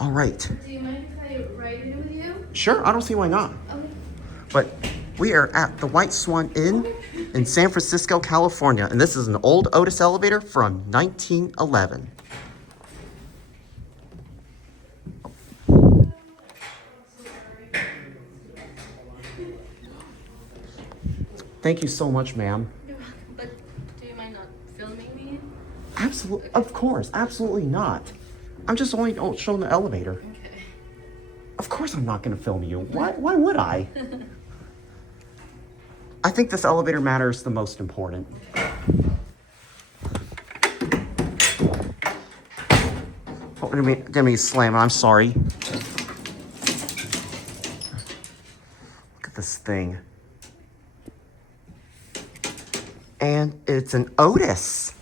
All right. Do you mind if I ride in with you? Sure, I don't see why not. Okay. But we are at the White Swan Inn in San Francisco, California. And this is an old Otis elevator from 1911. Thank you so much, ma'am. You're welcome. But do you mind not filming me? Absolutely, of course, absolutely not. I'm just only showing the elevator. Okay. Of course I'm not going to film you. Why would I? I think this elevator matter is the most important. Oh, didn't mean to slam it. I'm sorry. Look at this thing. And it's an Otis.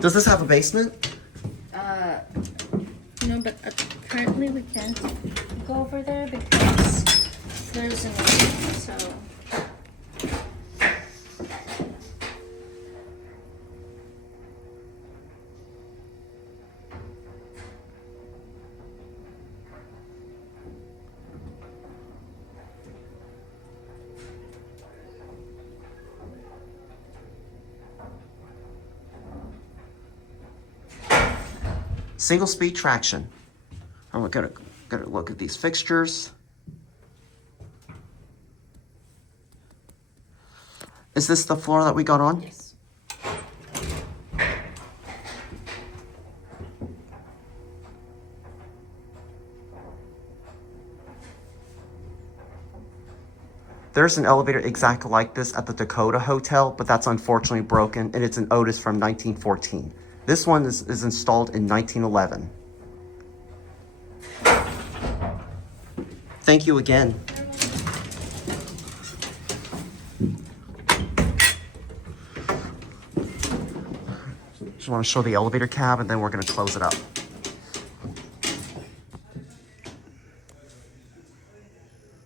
Does this have a basement? No, but currently we can't go over there because there's an issue, so. Single speed traction. I'm gonna look at these fixtures. Is this the floor that we got on? Yes. There's an elevator exactly like this at the Dakota Hotel, but that's unfortunately broken, and it's an Otis from 1914. This one is installed in 1911. Thank you again. Just want to show the elevator cab, and then we're going to close it up.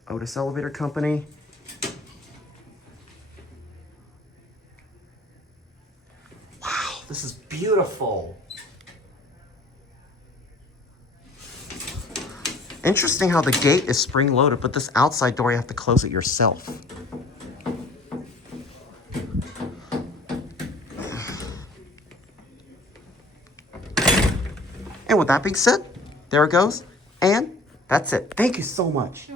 Otis Elevator Company. Wow, this is beautiful. Interesting how the gate is spring-loaded, but this outside door, you have to close it yourself. And with that being said, there it goes. And that's it. Thank you so much.